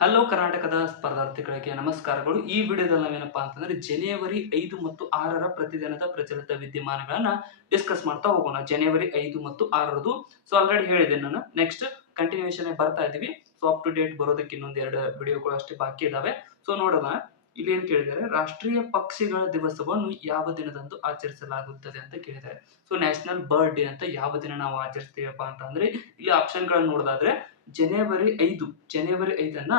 Hello ಕರ್ನಾಟಕದ ಸ್ಪರ್ಧಾರ್ಥಿಗಳಿಗೆ ನಮಸ್ಕಾರಗಳು. ಈ ವಿಡಿಯೋದಲ್ಲಿ ನಾವೇನಪ್ಪಾ ಅಂತಂದ್ರೆ ಜನವರಿ 5 ಮತ್ತು 6ರ ಪ್ರತಿದಿನದ ಪ್ರಚಲಿತ ವಿದ್ಯಮಾನಗಳನ್ನ ಡಿಸ್ಕಸ್ ಮಾಡ್ತಾ ಹೋಗೋಣ. ಜನವರಿ 5 ಮತ್ತು 6ರದು ಆಲ್ರೆಡಿ ಹೇಳಿದೆ ನಾನು. ನೆಕ್ಸ್ಟ್ ಕಂಟಿನ್ಯೂಷನ್ ಬರ್ತಾ ಇದೀವಿ. ಅಪ್ ಟು ಡೇಟ್ ಬರೋದಕ್ಕೆ ಇನ್ನೊಂದು 2 ವಿಡಿಯೋಗಳು ಅಷ್ಟೇ ಬಾಕಿ ಇದಾವೆ. ನೋಡೋಣ. ಇಲ್ಲಿ ಏನ್ ಕೇಳಿದ್ದಾರೆ, ರಾಷ್ಟ್ರೀಯ ಪಕ್ಷಿಗಳ ದಿವಸವನ್ನು ಯಾವ ದಿನದಂದು ಆಚರಿಸಲಾಗುತ್ತದೆ ಅಂತ ಕೇಳಿದ್ದಾರೆ. ನ್ಯಾಷನಲ್ ಬರ್ಡ್ ಡೇ ಅಂತ ಯಾವ ದಿನ ನಾವು ಆಚರಿಸ್ತೀವಪ್ಪ ಅಂತಂದ್ರೆ ಇಲ್ಲಿ ಆಪ್ಷನ್ ಗಳನ್ನ ನೋಡೋದಾದ್ರೆ ಜನವರಿ 5ಅನ್ನ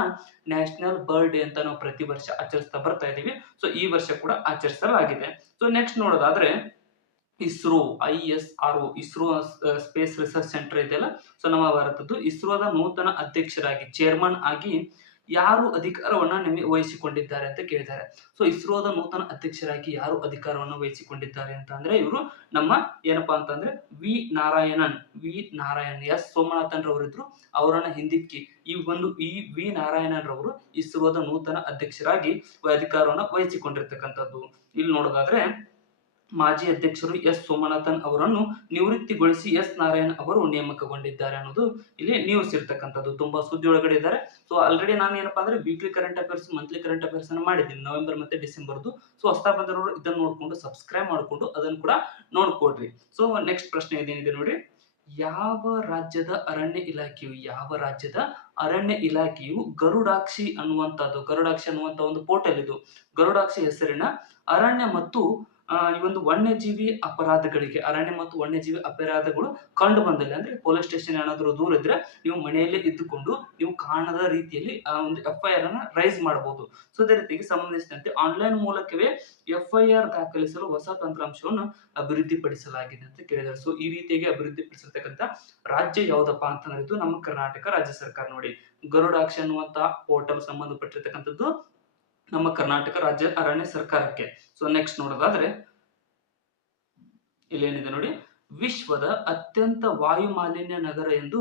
ನ್ಯಾಷನಲ್ ಬರ್ಡ್ ಡೇ ಅಂತ ನಾವು ಪ್ರತಿ ವರ್ಷ ಆಚರಿಸ್ತಾ ಬರ್ತಾ ಇದೀವಿ. ಈ ವರ್ಷ ಕೂಡ ಆಚರಿಸಲಾಗಿದೆ. ನೆಕ್ಸ್ಟ್ ನೋಡೋದಾದ್ರೆ ISRO ISRO space research centre ಇದೆಯಲ್ಲ, ನಮ್ಮ ಭಾರತದ್ದು ಇಸ್ರೋದ ನೂತನ ಅಧ್ಯಕ್ಷರಾಗಿ ಚೇರ್ಮನ್ ಆಗಿ ಯಾರು ಅಧಿಕಾರವನ್ನ ವಹಿಸಿಕೊಂಡಿದ್ದಾರೆ ಅಂತ ಕೇಳಿದ್ದಾರೆ. ಇಸ್ರೋದ ನೂತನ ಅಧ್ಯಕ್ಷರಾಗಿ ಯಾರು ಅಧಿಕಾರವನ್ನು ವಹಿಸಿಕೊಂಡಿದ್ದಾರೆ ಅಂತ ಅಂದ್ರೆ ಇವರು ನಮ್ಮ ಏನಪ್ಪಾ ಅಂತಂದ್ರೆ ವಿ ನಾರಾಯಣನ್ ಎಸ್ ಸೋಮನಾಥನ್ ರವರಿದ್ರು. ಅವರನ್ನ ಹಿಂದಿಕ್ಕಿ ಈ ವಿ ನಾರಾಯಣನ್ ರವರು ಇಸ್ರೋದ ನೂತನ ಅಧ್ಯಕ್ಷರಾಗಿ ಅಧಿಕಾರವನ್ನು ವಹಿಸಿಕೊಂಡಿರ್ತಕ್ಕಂಥದ್ದು. ಇಲ್ಲಿ ನೋಡೋದಾದ್ರೆ ಮಾಜಿ ಅಧ್ಯಕ್ಷರು ಎಸ್ ಸೋಮನಾಥನ್ ಅವರನ್ನು ನಿವೃತ್ತಿಗೊಳಿಸಿ ಎಸ್ ನಾರಾಯಣ್ ಅವರು ನೇಮಕಗೊಂಡಿದ್ದಾರೆ ಅನ್ನೋದು ಇಲ್ಲಿ ನ್ಯೂಸ್ ಇರ್ತಕ್ಕಂಥದ್ದು. ತುಂಬಾ ಸುದ್ದಿ ಒಳಗಡೆ ಇದ್ದಾರೆ. ಆಲ್ರೆಡಿ ನಾನು ಏನಪ್ಪಾ ಅಂದ್ರೆ weekly current affairs, monthly current affairs ಅನ್ನು ಮಾಡಿದ್ದೀನಿ ನವೆಂಬರ್ ಮತ್ತೆ ಡಿಸೆಂಬರ್ದು. ಹೊಸದಾಗಿ ಬಂದಿರೋರು ಇದನ್ನ ನೋಡ್ಕೊಂಡು ಸಬ್ಸ್ಕ್ರೈಬ್ ಮಾಡ್ಕೊಂಡು ಅದನ್ನು ಕೂಡ ನೋಡ್ಕೊಡ್ರಿ. ನೆಕ್ಸ್ಟ್ ಪ್ರಶ್ನೆ ಇದೇನಿದೆ ನೋಡಿ, ಯಾವ ರಾಜ್ಯದ ಅರಣ್ಯ ಇಲಾಖೆಯು ಗರುಡಾಕ್ಷಿ ಅನ್ನುವಂತ ಒಂದು ಪೋರ್ಟಲ್ ಇದು. ಗರುಡಾಕ್ಷಿ ಹೆಸರಿನ ಅರಣ್ಯ ಮತ್ತು ಈ ಒಂದು ಅರಣ್ಯ ಮತ್ತು ವನ್ಯಜೀವಿ ಅಪರಾಧಗಳು ಕಂಡು ಬಂದಲ್ಲಿ, ಅಂದ್ರೆ ಪೊಲೀಸ್ ಸ್ಟೇಷನ್ ಏನಾದರೂ ದೂರ ಇದ್ರೆ ನೀವು ಮನೆಯಲ್ಲೇ ಇದ್ದುಕೊಂಡು ನೀವು ಕಾಣದ ರೀತಿಯಲ್ಲಿ ಒಂದು FIR ಅನ್ನ ರೈಸ್ ಮಾಡಬಹುದು. ಅದೇ ರೀತಿಗೆ ಸಂಬಂಧಿಸಿದಂತೆ ಆನ್ಲೈನ್ ಮೂಲಕವೇ FIR ದಾಖಲಿಸಲು ಹೊಸ ತಂತ್ರಾಂಶವನ್ನು ಅಭಿವೃದ್ಧಿಪಡಿಸಲಾಗಿದೆ ಅಂತ ಕೇಳಿದ್ದಾರೆ. ಈ ರೀತಿಯಾಗಿ ಅಭಿವೃದ್ಧಿಪಡಿಸಿರ್ತಕ್ಕಂಥ ರಾಜ್ಯ ಯಾವ್ದಪ್ಪ ಅಂತಂದ್ರೆ ಇದು ನಮ್ಮ ಕರ್ನಾಟಕ ರಾಜ್ಯ ಸರ್ಕಾರ. ನೋಡಿ, ಗರುಡಾಕ್ಷಿ ಅನ್ನುವಂತ ಪೋರ್ಟಲ್ ಸಂಬಂಧಪಟ್ಟಿರ್ತಕ್ಕಂಥದ್ದು ನಮ್ಮ ಕರ್ನಾಟಕ ರಾಜ್ಯ ಅರಣ್ಯ ಸರ್ಕಾರಕ್ಕೆ. ನೆಕ್ಸ್ಟ್ ನೋಡೋದಾದ್ರೆ ಇಲ್ಲೇನಿದೆ ನೋಡಿ, ವಿಶ್ವದ ಅತ್ಯಂತ ವಾಯು ಮಾಲಿನ್ಯ ನಗರ ಎಂದು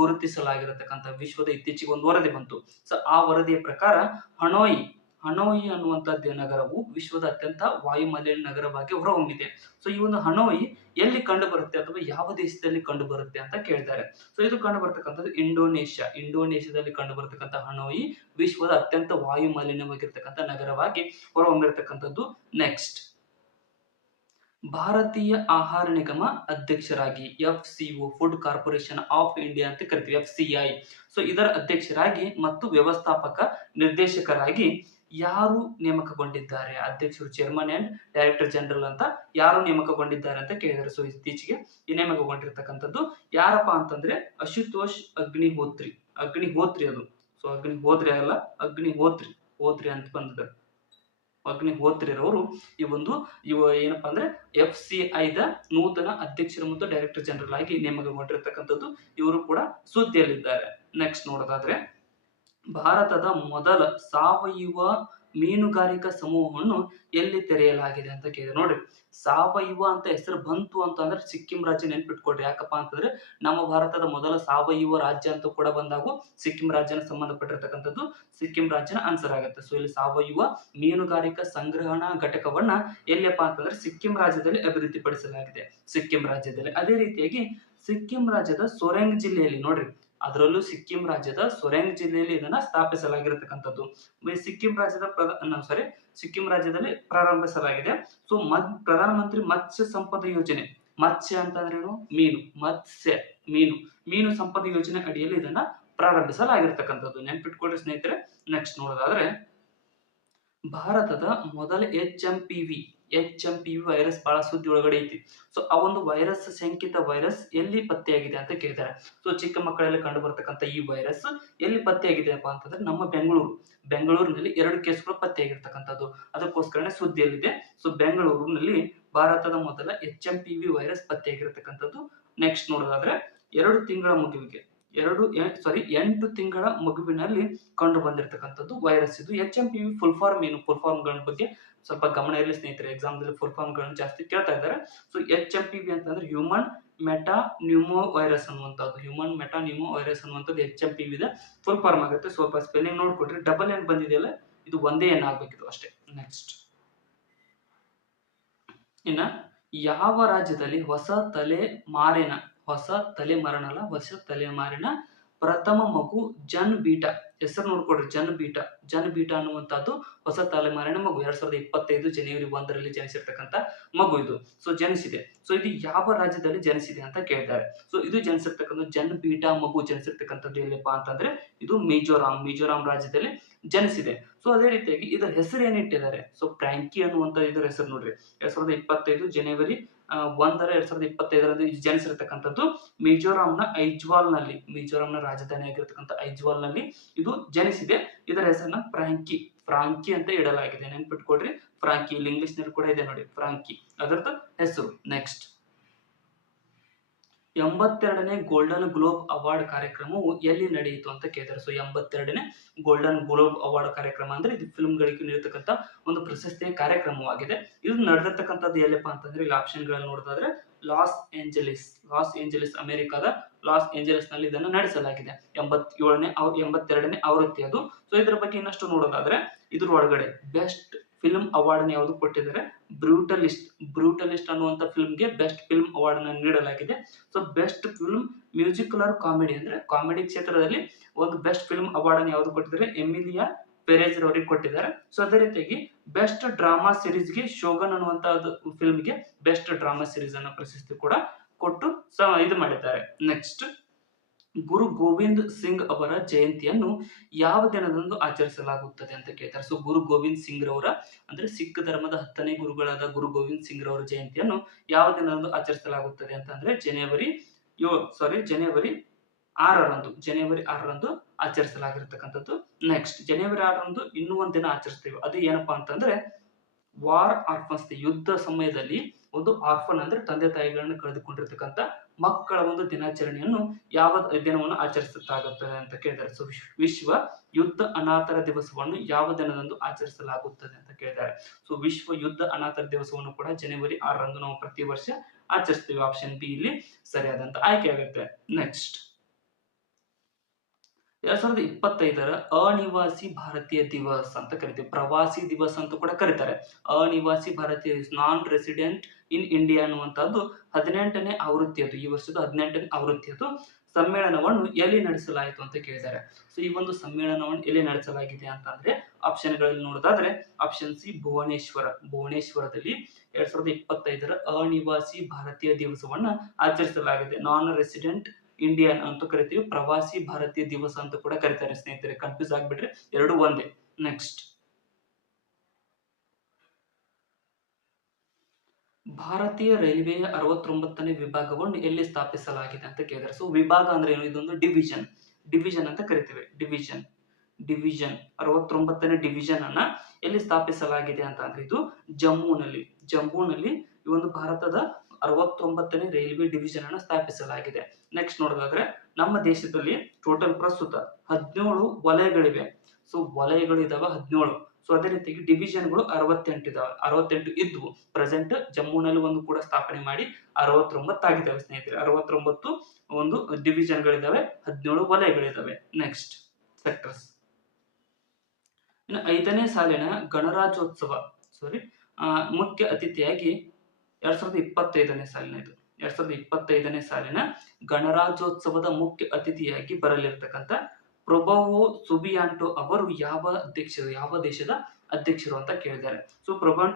ಗುರುತಿಸಲಾಗಿರತಕ್ಕಂಥ ವಿಶ್ವದ ಇತ್ತೀಚೆಗೆ ಒಂದು ವರದಿ ಬಂತು. ಆ ವರದಿಯ ಪ್ರಕಾರ ಹನೋಯಿ ಅನ್ನುವಂಥದ್ದು ನಗರವು ವಿಶ್ವದ ಅತ್ಯಂತ ವಾಯು ಮಾಲಿನ್ಯ ನಗರವಾಗಿ ಹೊರಹೊಮ್ಮಿದೆ. ಈ ಒಂದು ಹನೋಯಿ ಎಲ್ಲಿ ಕಂಡು ಬರುತ್ತೆ ಅಥವಾ ಯಾವ ದೇಶದಲ್ಲಿ ಕಂಡು ಬರುತ್ತೆ ಅಂತ ಕೇಳಿದ್ದಾರೆ. ಇದು ಕಂಡು ಬರ್ತಕ್ಕಂಥದ್ದು ಇಂಡೋನೇಷ್ಯಾದಲ್ಲಿ ಕಂಡು ಬರ್ತಕ್ಕಂಥ ಹನೋಯಿ ವಿಶ್ವದ ಅತ್ಯಂತ ವಾಯು ಮಾಲಿನ್ಯವಾಗಿರ್ತಕ್ಕಂಥ ನಗರವಾಗಿ ಹೊರಹೊಮ್ಮಿರ್ತಕ್ಕಂಥದ್ದು. ನೆಕ್ಸ್ಟ್, ಭಾರತೀಯ ಆಹಾರ ನಿಗಮ ಅಧ್ಯಕ್ಷರಾಗಿ FCO food corporation of India ಅಂತ ಕರಿತೀವಿ, FCI. ಇದರ ಅಧ್ಯಕ್ಷರಾಗಿ ಮತ್ತು ವ್ಯವಸ್ಥಾಪಕ ನಿರ್ದೇಶಕರಾಗಿ ಯಾರು ನೇಮಕಗೊಂಡಿದ್ದಾರೆ? ಅಧ್ಯಕ್ಷರು, ಚೇರ್ಮನ್ ಅಂಡ್ ಡೈರೆಕ್ಟರ್ ಜನರಲ್ ಅಂತ ಯಾರು ನೇಮಕಗೊಂಡಿದ್ದಾರೆ ಅಂತ ಕೇಳಿದ್ದಾರೆ. ಇತ್ತೀಚೆಗೆ ಈ ನೇಮಕಗೊಂಡಿರ್ತಕ್ಕಂಥದ್ದು ಯಾರಪ್ಪ ಅಂತಂದ್ರೆ ಅಶುತೋಷ್ ಅಗ್ನಿಹೋತ್ರಿ ಅದು. ಅಗ್ನಿಹೋತ್ರಿ ಅಂತ ಬಂದಿದ್ದಾರೆ. ಅಗ್ನಿಹೋತ್ರಿರವರು ಏನಪ್ಪಾ ಅಂದ್ರೆ FCI ದ ನೂತನ ಅಧ್ಯಕ್ಷರು ಮತ್ತು ಡೈರೆಕ್ಟರ್ ಜನರಲ್ ಆಗಿ ನೇಮಕಗೊಂಡಿರ್ತಕ್ಕಂಥದ್ದು. ಇವರು ಕೂಡ ಸುದ್ದಿಯಲ್ಲಿದ್ದಾರೆ. ನೆಕ್ಸ್ಟ್ ನೋಡೋದಾದ್ರೆ ಭಾರತದ ಮೊದಲ ಸಾವಯವ ಮೀನುಗಾರಿಕಾ ಸಮೂಹವನ್ನು ಎಲ್ಲಿ ತೆರೆಯಲಾಗಿದೆ ಅಂತ ಕೇಳಿದೆ. ನೋಡ್ರಿ, ಸಾವಯವ ಅಂತ ಹೆಸರು ಬಂತು ಅಂತಂದ್ರೆ ಸಿಕ್ಕಿಂ ರಾಜ್ಯ ನೆನ್ಪಿಟ್ಕೊಡ್ರಿ. ಯಾಕಪ್ಪ ಅಂತಂದ್ರೆ ನಮ್ಮ ಭಾರತದ ಮೊದಲ ಸಾವಯವ ರಾಜ್ಯ ಅಂತ ಕೂಡ ಬಂದಾಗ ಸಿಕ್ಕಿಂ ರಾಜ್ಯನ ಸಂಬಂಧಪಟ್ಟಿರ್ತಕ್ಕಂಥದ್ದು ಸಿಕ್ಕಿಂ ರಾಜ್ಯನ ಆನ್ಸರ್ ಆಗುತ್ತೆ. ಇಲ್ಲಿ ಸಾವಯವ ಮೀನುಗಾರಿಕಾ ಸಂಗ್ರಹಣಾ ಘಟಕವನ್ನ ಎಲ್ಲಿಯಪ್ಪ ಅಂತಂದ್ರೆ ಸಿಕ್ಕಿಂ ರಾಜ್ಯದಲ್ಲಿ ಅಭಿವೃದ್ಧಿಪಡಿಸಲಾಗಿದೆ. ಅದೇ ರೀತಿಯಾಗಿ ಸಿಕ್ಕಿಂ ರಾಜ್ಯದ ಸೊರೆಂಗ್ ಜಿಲ್ಲೆಯಲ್ಲಿ ನೋಡ್ರಿ, ಅದರಲ್ಲೂ ಸಿಕ್ಕಿಂ ರಾಜ್ಯದ ಸೊರೆಂಗ್ ಜಿಲ್ಲೆಯಲ್ಲಿ ಇದನ್ನ ಸ್ಥಾಪಿಸಲಾಗಿರತಕ್ಕಂಥದ್ದು. ಸಿಕ್ಕಿಂ ರಾಜ್ಯದಲ್ಲಿ ಪ್ರಾರಂಭಿಸಲಾಗಿದೆ. ಪ್ರಧಾನಮಂತ್ರಿ ಮತ್ಸ್ಯ ಸಂಪದ ಯೋಜನೆ, ಮತ್ಸ್ಯ ಅಂತಂದ್ರೇನು? ಮೀನು ಸಂಪದ ಯೋಜನೆ ಅಡಿಯಲ್ಲಿ ಇದನ್ನ ಪ್ರಾರಂಭಿಸಲಾಗಿರ್ತಕ್ಕಂಥದ್ದು. ನೆನ್ಪಿಟ್ಕೊಳ್ಳಿ ಸ್ನೇಹಿತರೆ. ನೆಕ್ಸ್ಟ್ ನೋಡೋದಾದ್ರೆ ಭಾರತದ ಮೊದಲ HMPV ವೈರಸ್ ಬಹಳ ಸುದ್ದಿ ಒಳಗಡೆ ಐತಿ. ಆ ಒಂದು ವೈರಸ್, ಶಂಕಿತ ವೈರಸ್ ಎಲ್ಲಿ ಪತ್ತೆಯಾಗಿದೆ ಅಂತ ಕೇಳಿದ್ದಾರೆ. ಚಿಕ್ಕ ಮಕ್ಕಳಲ್ಲಿ ಕಂಡು ಬರ್ತಕ್ಕಂಥ ಈ ವೈರಸ್ ಎಲ್ಲಿ ಪತ್ತೆಯಾಗಿದೆಯಪ್ಪ ಅಂತಂದ್ರೆ ನಮ್ಮ ಬೆಂಗಳೂರಿನಲ್ಲಿ 2 ಕೇಸ್ಗಳು ಪತ್ತೆಯಾಗಿರ್ತಕ್ಕಂಥದ್ದು. ಅದಕ್ಕೋಸ್ಕರನೇ ಸುದ್ದಿಯಲ್ಲಿದೆ. ಬೆಂಗಳೂರಿನಲ್ಲಿ ಭಾರತದ ಮೊದಲ HMPV ವೈರಸ್ ಪತ್ತೆಯಾಗಿರ್ತಕ್ಕಂಥದ್ದು. ನೆಕ್ಸ್ಟ್ ನೋಡೋದಾದ್ರೆ 8 ತಿಂಗಳ ಮಗುವಿನಲ್ಲಿ ಕಂಡು ಬಂದಿರತಕ್ಕಂಥದ್ದು ವೈರಸ್ ಇದು. HMPV ಫುಲ್ ಫಾರ್ಮ್ ಗಳ ಬಗ್ಗೆ ಸ್ವಲ್ಪ ಗಮನ ಇರಲಿ ಸ್ನೇಹಿತರೆ. ಎಕ್ಸಾಮ್ ಫುಲ್ ಫಾರ್ಮ್ ಗಳನ್ನು ಜಾಸ್ತಿ ಕೇಳ್ತಾ ಇದ್ದಾರೆ. HMPV ಅಂತಂದ್ರೆ ಹ್ಯೂಮನ್ ಮೆಟಾನ್ಯೂಮೋ ವೈರಸ್ ಅನ್ನುವಂಥದ್ದು. HMPV ದ ಫುಲ್ ಫಾರ್ಮ್ ಆಗುತ್ತೆ. ಸ್ವಲ್ಪ ಸ್ಪೆಲ್ಲಿಂಗ್ ನೋಡ್ಕೊಟ್ರಿ. ಡಬಲ್ ಏನ್ ಬಂದಿದೆಯಲ್ಲ, ಇದು ಒಂದೇ ಏನ್ ಆಗ್ಬೇಕಿದು ಅಷ್ಟೇ. ನೆಕ್ಸ್ಟ್, ಇನ್ನ ಯಾವ ರಾಜ್ಯದಲ್ಲಿ ಹೊಸ ತಲೆಮಾರಿನ ಪ್ರಥಮ ಮಗು ಜನ್ ಬೀಟಾ ಹೆಸರು ನೋಡ್ಕೊಡ್ರಿ, ಜನಬೀಟ ಅನ್ನುವಂಥದ್ದು ಹೊಸ ತಲೆಮಾರಿನ ಮಗು. 2025 ಜನವರಿ 1ರಲ್ಲಿ ಜನಿಸಿರ್ತಕ್ಕಂಥ ಮಗು ಇದು. ಸೊ ಜನಿಸಿದೆ. ಸೊ ಇದು ಯಾವ ರಾಜ್ಯದಲ್ಲಿ ಜನಿಸಿದೆ ಅಂತ ಕೇಳ್ತಾರೆ. ಸೊ ಇದು ಜನಿಸಿರ್ತಕ್ಕಂಥ ಜನಬೀಟ ಮಗು ಜನಿಸಿರ್ತಕ್ಕಂಥದ್ದು ಎಲ್ಲಿಪ್ಪ ಅಂತಂದ್ರೆ ಇದು ಮಿಜೋರಾಂ ರಾಜ್ಯದಲ್ಲಿ ಜನಿಸಿದೆ. ಸೊ ಅದೇ ರೀತಿಯಾಗಿ ಇದರ ಹೆಸರು ಏನಿಟ್ಟಿದ್ದಾರೆ, ಸೊ ಫ್ರಾಂಕಿ ಅನ್ನುವಂತ ಇದರ ಹೆಸರು ನೋಡ್ರಿ. 2025 ಜನವರಿ 2025 ಜನಿಸಿರ್ತಕ್ಕಂಥದ್ದು ಮಿಜೋರಾಂನ ಮಿಜೋರಾಂನ ರಾಜಧಾನಿ ಆಗಿರ್ತಕ್ಕಂಥ ಐಜ್ವಾಲ್ ನಲ್ಲಿ ಇದು ಜನಿಸಿದೆ. ಇದರ ಹೆಸರನ್ನ ಫ್ರಾಂಕಿ ಅಂತ ಇಡಲಾಗಿದೆ. ನೆನ್ಪಿಟ್ಕೊಡ್ರಿ, ಫ್ರಾಂಕಿ. ಇಲ್ಲಿ ಇಂಗ್ಲಿಷ್ ನಲ್ಲಿ ಕೂಡ ಇದೆ ನೋಡಿ, ಫ್ರಾಂಕಿ ಅದರದ್ದು ಹೆಸರು. ನೆಕ್ಸ್ಟ್, 82ನೇ ಗೋಲ್ಡನ್ ಗ್ಲೋಬ್ ಅವಾರ್ಡ್ ಕಾರ್ಯಕ್ರಮವು ಎಲ್ಲಿ ನಡೆಯಿತು ಅಂತ ಕೇಳಿದ್ದಾರೆ. ಸೊ 82ನೇ ಗೋಲ್ಡನ್ ಗ್ಲೋಬ್ ಅವಾರ್ಡ್ ಕಾರ್ಯಕ್ರಮ ಅಂದ್ರೆ ಇದು ಫಿಲ್ಮ್ಗಳಿಗೆ ನೀಡತಕ್ಕಂಥ ಒಂದು ಪ್ರಶಸ್ತಿಯ ಕಾರ್ಯಕ್ರಮವಾಗಿದೆ. ಇದು ನಡೆದಿರ್ತಕ್ಕಂಥದ್ದು ಎಲ್ಲಿಪ್ಪ ಅಂತಂದ್ರೆ ಇಲ್ಲಿ ಆಪ್ಷನ್ ಗಳಲ್ಲಿ ನೋಡೋದಾದ್ರೆ ಲಾಸ್ ಏಂಜಲೀಸ್ ಅಮೆರಿಕಾದ ಲಾಸ್ ಏಂಜಲೀಸ್ ನಲ್ಲಿ ಇದನ್ನು ನಡೆಸಲಾಗಿದೆ. 82ನೇ ಆವೃತ್ತಿ ಅದು. ಸೊ ಇದ್ರ ಬಗ್ಗೆ ಇನ್ನಷ್ಟು ನೋಡೋದಾದ್ರೆ ಇದ್ರ ಒಳಗಡೆ ಬೆಸ್ಟ್ ಫಿಲ್ಮ್ ಅವಾರ್ಡ್ ಯಾವುದು ಕೊಟ್ಟಿದ್ದಾರೆ, ಬ್ರೂಟಲಿಸ್ಟ್ ಅನ್ನುವಂತ ಫಿಲ್ಮ್ಗೆ ಬೆಸ್ಟ್ ಫಿಲ್ಮ್ ಅವಾರ್ಡ್ ಅನ್ನು ನೀಡಲಾಗಿದೆ. So best film musical or comedy ಅಂದ್ರೆ ಕಾಮಿಡಿ ಕ್ಷೇತ್ರದಲ್ಲಿ ಒಂದು ಬೆಸ್ಟ್ ಫಿಲ್ಮ್ ಅವಾರ್ಡ್ ಅನ್ನು ಯಾವುದು ಕೊಟ್ಟಿದ್ದಾರೆ, ಎಮಿಲಿಯಾ ಪೆರೇಜ್ ಅವರಿಗೆ ಕೊಟ್ಟಿದ್ದಾರೆ. ಸೊ ಅದೇ ರೀತಿಯಾಗಿ ಬೆಸ್ಟ್ ಡ್ರಾಮಾ ಸಿರೀಸ್ಗೆ ಶೋಗನ್ ಅನ್ನುವಂತ ಫಿಲ್ಮ್ಗೆ ಬೆಸ್ಟ್ ಡ್ರಾಮಾ ಸಿರೀಸ್ ಅನ್ನೋ ಪ್ರಶಸ್ತಿ ಕೂಡ ಕೊಟ್ಟು ಇದು ಮಾಡಿದ್ದಾರೆ. ನೆಕ್ಸ್ಟ್, ಗುರು ಗೋವಿಂದ್ ಸಿಂಗ್ ಅವರ ಜಯಂತಿಯನ್ನು ಯಾವ ದಿನದಂದು ಆಚರಿಸಲಾಗುತ್ತದೆ ಅಂತ ಕೇಳ್ತಾರೆ. ಸೊ ಗುರು ಗೋವಿಂದ್ ಸಿಂಗ್ ರವರ ಅಂದ್ರೆ ಸಿಖ್ ಧರ್ಮದ 10ನೇ ಗುರುಗಳಾದ ಗುರು ಗೋವಿಂದ್ ಸಿಂಗ್ ರವರ ಜಯಂತಿಯನ್ನು ಯಾವ ದಿನದಂದು ಆಚರಿಸಲಾಗುತ್ತದೆ ಅಂತಂದ್ರೆ ಜನವರಿ 6ರಂದು ಆಚರಿಸಲಾಗಿರ್ತಕ್ಕಂಥದ್ದು. ನೆಕ್ಸ್ಟ್, ಜನವರಿ 6ರಂದು ಇನ್ನೂ ಒಂದ್ ದಿನ ಆಚರಿಸ್ತೀವಿ. ಅದು ಏನಪ್ಪಾ ಅಂತಂದ್ರೆ ವಾರ್ ಆರ್ಫನ್ಸ್ ಡೇ. ಯುದ್ಧ ಸಮಯದಲ್ಲಿ ಒಂದು ಆರ್ಫನ್ ಅಂದ್ರೆ ತಂದೆ ತಾಯಿಗಳನ್ನು ಕಳೆದುಕೊಂಡಿರ್ತಕ್ಕಂಥ ಮಕ್ಕಳ ಒಂದು ದಿನಾಚರಣೆಯನ್ನು ಯಾವ ದಿನವನ್ನು ಆಚರಿಸಲಾಗುತ್ತದೆ ಅಂತ ಕೇಳಿದ್ದಾರೆ. ಸೊ ವಿಶ್ವ ಯುದ್ಧ ಅನಾಥರ ದಿವಸವನ್ನು ಯಾವ ದಿನದಂದು ಆಚರಿಸಲಾಗುತ್ತದೆ ಅಂತ ಕೇಳಿದ್ದಾರೆ. ಸೊ ವಿಶ್ವ ಯುದ್ಧ ಅನಾಥರ ದಿವಸವನ್ನು ಕೂಡ ಜನವರಿ 6ರಂದು ನಾವು ಪ್ರತಿ ವರ್ಷ ಆಚರಿಸ್ತೀವಿ. ಆಪ್ಷನ್ ಬಿ ಇಲ್ಲಿ ಸರಿಯಾದಂತ ಆಯ್ಕೆ ಆಗುತ್ತೆ. ನೆಕ್ಸ್ಟ್, 2025 ಅನಿವಾಸಿ ಭಾರತೀಯ ದಿವಸ್ ಅಂತ ಕರಿತೀವಿ. ಪ್ರವಾಸಿ ದಿವಸ್ ಅಂತ ಕೂಡ ಕರೀತಾರೆ. ಅನಿವಾಸಿ ಭಾರತೀಯ ನಾನ್ ರೆಸಿಡೆಂಟ್ ಇನ್ ಇಂಡಿಯಾ ಅನ್ನುವಂಥದ್ದು 18ನೇ ಆವೃತ್ತಿ ಅದು. ಈ ವರ್ಷದ 18ನೇ ಆವೃತ್ತಿ ಅದು. ಸಮ್ಮೇಳನವನ್ನು ಎಲ್ಲಿ ನಡೆಸಲಾಯಿತು ಅಂತ ಕೇಳಿದ್ದಾರೆ. ಸೊ ಈ ಒಂದು ಸಮ್ಮೇಳನವನ್ನು ಎಲ್ಲಿ ನಡೆಸಲಾಗಿದೆ ಅಂತಂದ್ರೆ ಆಪ್ಷನ್ ಗಳಲ್ಲಿ ನೋಡೋದಾದ್ರೆ ಆಪ್ಷನ್ ಸಿ ಭುವನೇಶ್ವರದಲ್ಲಿ 2025 ಅನಿವಾಸಿ ಭಾರತೀಯ ದಿವಸವನ್ನ ಆಚರಿಸಲಾಗಿದೆ. ನಾನ್ ರೆಸಿಡೆಂಟ್ ಇಂಡಿಯನ್ ಅಂತ ಕರಿತೀವಿ, ಪ್ರವಾಸಿ ಭಾರತೀಯ ದಿವಸ ಅಂತ ಕೂಡ ಕರೀತಾರೆ ಸ್ನೇಹಿತರೆ. ಕನ್ಫ್ಯೂಸ್ ಆಗ್ಬಿಟ್ರೆ ಎರಡು ಒಂದೇ. ನೆಕ್ಸ್ಟ್, ಭಾರತೀಯ ರೈಲ್ವೆಯ 69ನೇ ವಿಭಾಗವನ್ನು ಎಲ್ಲಿ ಸ್ಥಾಪಿಸಲಾಗಿದೆ ಅಂತ ಕೇಳಿದ್ದಾರೆ. ಸೊ ವಿಭಾಗ ಅಂದ್ರೆ ಏನು, ಇದೊಂದು ಡಿವಿಷನ್ ಅಂತ ಕರಿತೀವಿ. ಡಿವಿಷನ್ 69ನೇ ಡಿವಿಷನ್ ಅನ್ನ ಎಲ್ಲಿ ಸ್ಥಾಪಿಸಲಾಗಿದೆ ಅಂತ ಅಂದ್ರೆ ಇದು ಜಮ್ಮುನಲ್ಲಿ ಈ ಒಂದು ಭಾರತದ 69ನೇ ರೈಲ್ವೆ ಡಿವಿಷನ್ ಅನ್ನು ಸ್ಥಾಪಿಸಲಾಗಿದೆ. ನೆಕ್ಸ್ಟ್ ನೋಡೋದಾದ್ರೆ ನಮ್ಮ ದೇಶದಲ್ಲಿ ಟೋಟಲ್ ಪ್ರಸ್ತುತ 17 ವಲಯಗಳಿವೆ. ಸೊ ವಲಯಗಳು ಇದಾವೆ 17. ಸೊ ಅದೇ ರೀತಿಯಾಗಿ ಡಿವಿಷನ್ಗಳು 68 ಇದ್ವು. ಪ್ರೆಸೆಂಟ್ ಜಮ್ಮುನಲ್ಲಿ ಒಂದು ಕೂಡ ಸ್ಥಾಪನೆ ಮಾಡಿ 69 ಆಗಿದ್ದಾವೆ ಸ್ನೇಹಿತರೆ. 69 ಒಂದು ಡಿವಿಷನ್ಗಳಿದಾವೆ, 17 ವಲಯಗಳಿದಾವೆ. Next, sectors. ಇನ್ನು 5ನೇ ಸಾಲಿನ ಗಣರಾಜ್ಯೋತ್ಸವ ಮುಖ್ಯ ಅತಿಥಿಯಾಗಿ 2025ನೇ ಸಾಲಿನ ಗಣರಾಜ್ಯೋತ್ಸವದ ಮುಖ್ಯ ಅತಿಥಿಯಾಗಿ ಬರಲಿರ್ತಕ್ಕಂಥ ಪ್ರೊಬೋವೋ ಸುಬಿಯಾಂಟೋ ಅವರು ಯಾವ ದೇಶದ ಅಧ್ಯಕ್ಷರು ಅಂತ ಕೇಳಿದ್ದಾರೆ. ಸೊ ಪ್ರೊಬೋವೋ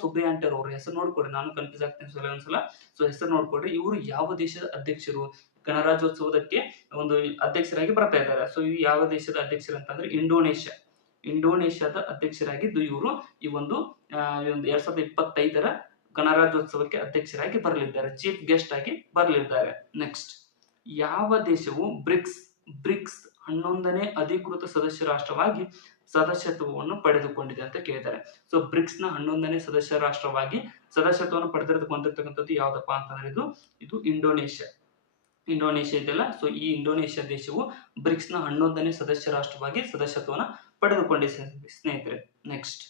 ಸುಬಿಯಾಂಟೋ ಅವರು ಹೆಸರು ನೋಡ್ಕೊಡ್ರಿ, ನಾನು ಕನ್ಫ್ಯೂಸ್ ಆಗ್ತೀನಿ ಒಂದ್ಸಲ. ಸೊ ಹೆಸರು ನೋಡ್ಕೊಡ್ರಿ, ಇವರು ಯಾವ ದೇಶದ ಅಧ್ಯಕ್ಷರು, ಗಣರಾಜ್ಯೋತ್ಸವದಕ್ಕೆ ಒಂದು ಅಧ್ಯಕ್ಷರಾಗಿ ಬರ್ತಾ ಇದ್ದಾರೆ. ಸೊ ಇವು ಯಾವ ದೇಶದ ಅಧ್ಯಕ್ಷರು ಅಂತಂದ್ರೆ ಇಂಡೋನೇಷ್ಯಾದ ಅಧ್ಯಕ್ಷರಾಗಿದ್ದು ಇವರು ಈ ಒಂದು 2025 ಗಣರಾಜ್ಯೋತ್ಸವಕ್ಕೆ ಅಧ್ಯಕ್ಷರಾಗಿ ಬರಲಿದ್ದಾರೆ, ಚೀಫ್ ಗೆಸ್ಟ್ ಆಗಿ ಬರಲಿದ್ದಾರೆ. ನೆಕ್ಸ್ಟ್, ಯಾವ ದೇಶವು ಬ್ರಿಕ್ಸ್ 11ನೇ ಅಧಿಕೃತ ಸದಸ್ಯ ರಾಷ್ಟ್ರವಾಗಿ ಸದಸ್ಯತ್ವವನ್ನು ಪಡೆದುಕೊಂಡಿದೆ ಅಂತ ಕೇಳಿದ್ದಾರೆ. ಸೊ ಬ್ರಿಕ್ಸ್ ನ 11ನೇ ಸದಸ್ಯ ರಾಷ್ಟ್ರವಾಗಿ ಸದಸ್ಯತ್ವವನ್ನು ಪಡೆದುಕೊಂಡಿರ್ತಕ್ಕಂಥದ್ದು ಯಾವ್ದಪ್ಪ ಅಂತಂದ್ರೆ ಇದು ಇಂಡೋನೇಷ್ಯಾ ಇದೆಯಲ್ಲ. ಸೊ ಈ ಇಂಡೋನೇಷ್ಯಾ ದೇಶವು ಬ್ರಿಕ್ಸ್ ನ 11ನೇ ಸದಸ್ಯ ರಾಷ್ಟ್ರವಾಗಿ ಸದಸ್ಯತ್ವವನ್ನು ಪಡೆದುಕೊಂಡಿದೆ ಸ್ನೇಹಿತರೆ. ನೆಕ್ಸ್ಟ್,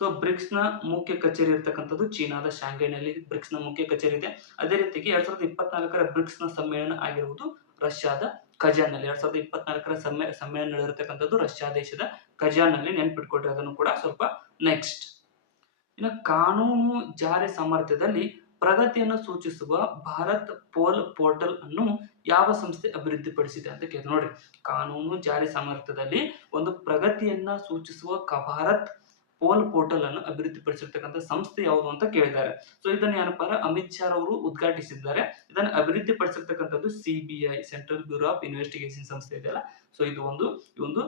ಸೊ ಬ್ರಿಕ್ಸ್ ನ ಮುಖ್ಯ ಕಚೇರಿ ಇರ್ತಕ್ಕಂಥದ್ದು ಚೀನಾದ ಶಾಂಘೈನಲ್ಲಿ ಬ್ರಿಕ್ಸ್ ನ ಮುಖ್ಯ ಕಚೇರಿ ಇದೆ. ಅದೇ ರೀತಿಯಾಗಿ 2024 ಬ್ರಿಕ್ಸ್ ನ ಸಮ್ಮೇಳನ ಆಗಿರುವುದು ರಷ್ಯಾದ ಕಜಾನ್ನಲ್ಲಿ. 2024 ಸಮ್ಮೇಳನ ನಡೆದಿರ್ತಕ್ಕಂಥದ್ದು ರಷ್ಯಾ ದೇಶದ ಕಜಾನ್ನಲ್ಲಿ, ನೆನ್ಪಿಟ್ಕೊಟ್ರೆ ಅದನ್ನು ಕೂಡ ಸ್ವಲ್ಪ. ನೆಕ್ಸ್ಟ್, ಇನ್ನು ಕಾನೂನು ಜಾರಿ ಸಾಮರ್ಥ್ಯದಲ್ಲಿ ಪ್ರಗತಿಯನ್ನು ಸೂಚಿಸುವ ಭಾರತ್ ಪೋಲ್ ಪೋರ್ಟಲ್ ಅನ್ನು ಯಾವ ಸಂಸ್ಥೆ ಅಭಿವೃದ್ಧಿಪಡಿಸಿದೆ ಅಂತ ಕೇಳಿದ್ರು. ನೋಡ್ರಿ, ಕಾನೂನು ಜಾರಿ ಸಾಮರ್ಥ್ಯದಲ್ಲಿ ಒಂದು ಪ್ರಗತಿಯನ್ನ ಸೂಚಿಸುವ ಭಾರತ್ ಪೋಲ್ ಪೋರ್ಟಲ್ ಅನ್ನು ಅಭಿವೃದ್ಧಿಪಡಿಸಿರ್ತಕ್ಕಂಥ ಸಂಸ್ಥೆ ಯಾವುದು ಅಂತ ಕೇಳಿದ್ದಾರೆ. ಸೊ ಇದನ್ನ ಏನಪ್ಪಾ ಅಂದ್ರೆ ಅಮಿತ್ ಶಾ ಅವರು ಉದ್ಘಾಟಿಸಿದ್ದಾರೆ. ಇದನ್ನು ಅಭಿವೃದ್ಧಿಪಡಿಸಿರ್ತಕ್ಕಂಥದ್ದು CBI, central bureau of investigation ಸಂಸ್ಥೆ ಇದೆಯಲ್ಲ, ಸೊ ಇದು ಈ ಒಂದು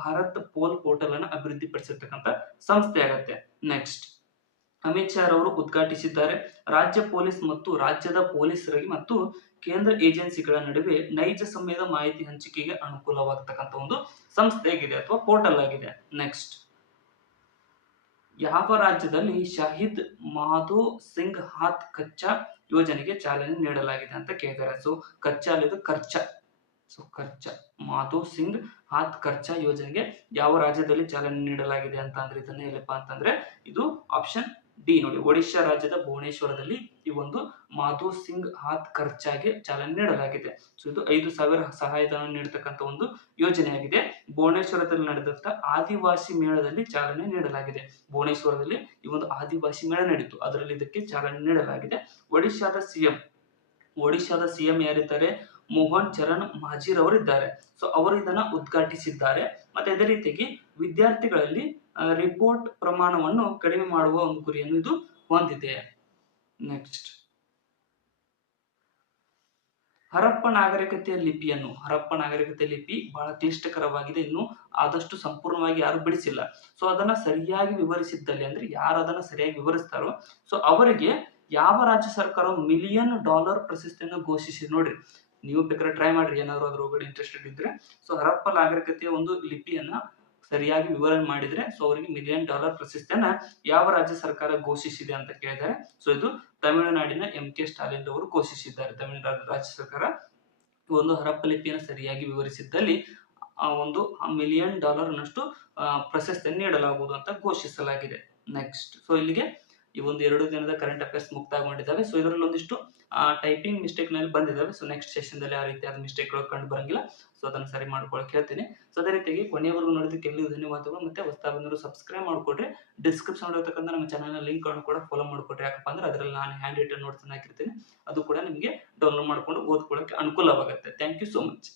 ಭಾರತ್ ಪೋಲ್ ಪೋರ್ಟಲ್ ಅನ್ನು ಅಭಿವೃದ್ಧಿಪಡಿಸಿರ್ತಕ್ಕಂಥ ಸಂಸ್ಥೆ ಆಗತ್ತೆ. ನೆಕ್ಸ್ಟ್, ಅಮಿತ್ ಶಾ ಅವರು ಉದ್ಘಾಟಿಸಿದ್ದಾರೆ. ರಾಜ್ಯ ಪೊಲೀಸ್ ಮತ್ತು ರಾಜ್ಯದ ಪೊಲೀಸರಿಗೆ ಮತ್ತು ಕೇಂದ್ರ ಏಜೆನ್ಸಿಗಳ ನಡುವೆ ನೈಜ ಸಮಯದ ಮಾಹಿತಿ ಹಂಚಿಕೆಗೆ ಅನುಕೂಲವಾಗತಕ್ಕಂಥ ಒಂದು ಸಂಸ್ಥೆ ಆಗಿದೆ ಅಥವಾ ಪೋರ್ಟಲ್ ಆಗಿದೆ. ನೆಕ್ಸ್ಟ್, ಯಾವ ರಾಜ್ಯದಲ್ಲಿ ಶಹೀದ್ ಮಾಧೋ ಸಿಂಗ್ ಹಾತ್ ಕಚ್ಚಾ ಯೋಜನೆಗೆ ಚಾಲನೆ ನೀಡಲಾಗಿದೆ ಅಂತ ಕೇಳಿದ್ದಾರೆ. ಸೊ ಕಚ್ಚಾ ಅಲ್ಲಿದ್ದು ಖರ್ಚಾ. ಸೊ ಖರ್ಚಾ, ಮಾಧೋ ಸಿಂಗ್ ಹಾತ್ ಖರ್ಚಾ ಯೋಜನೆಗೆ ಯಾವ ರಾಜ್ಯದಲ್ಲಿ ಚಾಲನೆ ನೀಡಲಾಗಿದೆ ಅಂತ ಅಂದ್ರೆ ಇದನ್ನ ಎಲ್ಲಪ್ಪ ಅಂತಂದ್ರೆ ಇದು ಆಪ್ಷನ್ ಡಿ ನೋಡಿ, ಒಡಿಶಾ ರಾಜ್ಯದ ಭುವನೇಶ್ವರದಲ್ಲಿ ಈ ಒಂದು ಮಾಧೋ ಸಿಂಗ್ ಹಾತ್ ಖರ್ಚಾಗೆ ಚಾಲನೆ ನೀಡಲಾಗಿದೆ. ಸೊ ಇದು 5,000 ಸಹಾಯಧನ ನೀಡತಕ್ಕಂಥ ಒಂದು ಯೋಜನೆಯಾಗಿದೆ. ಭುವನೇಶ್ವರದಲ್ಲಿ ನಡೆದಂತ ಆದಿವಾಸಿ ಮೇಳದಲ್ಲಿ ಚಾಲನೆ ನೀಡಲಾಗಿದೆ. ಭುವನೇಶ್ವರದಲ್ಲಿ ಈ ಒಂದು ಆದಿವಾಸಿ ಮೇಳ ನಡೀತು, ಅದರಲ್ಲಿ ಇದಕ್ಕೆ ಚಾಲನೆ ನೀಡಲಾಗಿದೆ. ಒಡಿಶಾದ ಸಿಎಂ ಯಾರಿದ್ದಾರೆ? ಮೋಹನ್ ಚರಣ್ ಮಾಂಝೀರ್ ಅವರಿದ್ದಾರೆ. ಸೊ ಅವರು ಇದನ್ನ ಉದ್ಘಾಟಿಸಿದ್ದಾರೆ. ಮತ್ತೆ ಅದೇ ರೀತಿಯಾಗಿ ವಿದ್ಯಾರ್ಥಿಗಳಲ್ಲಿ ರಿಪೋರ್ಟ್ ಪ್ರಮಾಣವನ್ನು ಕಡಿಮೆ ಮಾಡುವ ಒಂದು ಗುರಿಯನ್ನು ಇದು ಹೊಂದಿದೆ. ನೆಕ್ಸ್ಟ್, ಹರಪ್ಪ ನಾಗರಿಕತೆಯ ಲಿಪಿ ಬಹಳ ಕ್ಲಿಷ್ಟಕರವಾಗಿದೆ, ಇನ್ನು ಆದಷ್ಟು ಸಂಪೂರ್ಣವಾಗಿ ಯಾರು ಬಿಡಿಸಿಲ್ಲ. ಸೊ ಅದನ್ನ ಸರಿಯಾಗಿ ವಿವರಿಸಿದ್ದಲ್ಲಿ ಅಂದ್ರೆ ಯಾರು ಅದನ್ನ ಸರಿಯಾಗಿ ವಿವರಿಸ್ತಾರೋ ಸೊ ಅವರಿಗೆ ಯಾವ ರಾಜ್ಯ ಸರ್ಕಾರ $1 ಮಿಲಿಯನ್ ಪ್ರಶಸ್ತಿಯನ್ನು ಘೋಷಿಸಿ. ನೋಡ್ರಿ, ನೀವು ಬೇಕಾದ್ರೆ ಟ್ರೈ ಮಾಡ್ರಿ, ಏನಾದ್ರು ಅದ್ರ ಒಳಗಡೆ ಇಂಟ್ರೆಸ್ಟೆಡ್ ಇದ್ರೆ. ಸೊ ಹರಪ್ಪ ನಾಗರಿಕತೆಯ ಒಂದು ಲಿಪಿಯನ್ನ ಸರಿಯಾಗಿ ವಿವರಣೆ ಮಾಡಿದ್ರೆ ಸೊ ಅವರಿಗೆ $1 ಮಿಲಿಯನ್ ಪ್ರಶಸ್ತಿಯನ್ನ ಯಾವ ರಾಜ್ಯ ಸರ್ಕಾರ ಘೋಷಿಸಿದೆ ಅಂತ ಕೇಳಿದ್ದಾರೆ. ಸೊ ಇದು ತಮಿಳುನಾಡಿನ MK ಸ್ಟಾಲಿನ್ ಅವರು ಘೋಷಿಸಿದ್ದಾರೆ. ತಮಿಳುನಾಡು ರಾಜ್ಯ ಸರ್ಕಾರ ಒಂದು ಹರಪ್ಪ ಲಿಪಿಯನ್ನು ಸರಿಯಾಗಿ ವಿವರಿಸಿದ್ದಲ್ಲಿ ಒಂದು $1 ಮಿಲಿಯನ್ ನಷ್ಟು ಪ್ರಶಸ್ತಿಯನ್ನು ನೀಡಲಾಗುವುದು ಅಂತ ಘೋಷಿಸಲಾಗಿದೆ. ನೆಕ್ಸ್ಟ್, ಸೊ ಇಲ್ಲಿಗೆ ಈ ಒಂದು 2 ದಿನದ ಕರೆಂಟ್ ಅಫೇರ್ಸ್ ಮುಕ್ತಾಯಗೊಂಡಿದ್ದಾವೆ. ಸೊ ಇದರಲ್ಲಿ ಒಂದಿಷ್ಟು ಟೈಪಿಂಗ್ ಮಿಸ್ಟೇಕ್ ನಲ್ಲಿ ಬಂದಿದ್ದಾವೆ. ಸೊ ನೆಕ್ಸ್ಟ್ ಸೆಷನ್ ದಲ್ಲಿ ಆ ರೀತಿಯಾದ ಮಿಸ್ಟೇಕ್ ಗಳು ಕಂಡು ಬರಂಗಿಲ್ಲ. ಸೊ ಅದನ್ನು ಸರಿ ಮಾಡ್ಕೊಳಕ್ ಹೇಳ್ತೀನಿ. ಸೊ ಅದೇ ರೀತಿಯಾಗಿ ಕೊನೆಯವರೆಗೂ ನೋಡೋದಕ್ಕೆ ಎಲ್ಲರಿಗೂ ಧನ್ಯವಾದಗಳು. ಮತ್ತೆ ಹೊಸದಾಗಿ ಸಬ್ಸ್ಕ್ರೈಬ್ ಮಾಡ್ಕೊಡ್ರಿ. ಡಿಸ್ಕ್ರಿಪ್ಷನ್ ಇರತಕ್ಕಂಥ ನಮ್ಮ ಚಾನಲ್ ಲಿಂಕ್ ಅನ್ನು ಕೂಡ ಫಾಲೋ ಮಾಡ್ಕೊಡ್ರಿ. ಯಾಕಪ್ಪ ಅಂದ್ರೆ ಅದರಲ್ಲಿ ನಾನು ಹ್ಯಾಂಡ್ ರಿಟನ್ ನೋಟ್ಸ್ ಹಾಕಿರ್ತೀನಿ, ಅದು ಕೂಡ ನಿಮಗೆ ಡೌನ್ಲೋಡ್ ಮಾಡ್ಕೊಂಡು ಓದ್ಕೊಳ್ಳೋಕೆ ಅನುಕೂಲವಾಗುತ್ತೆ. Thank you so much.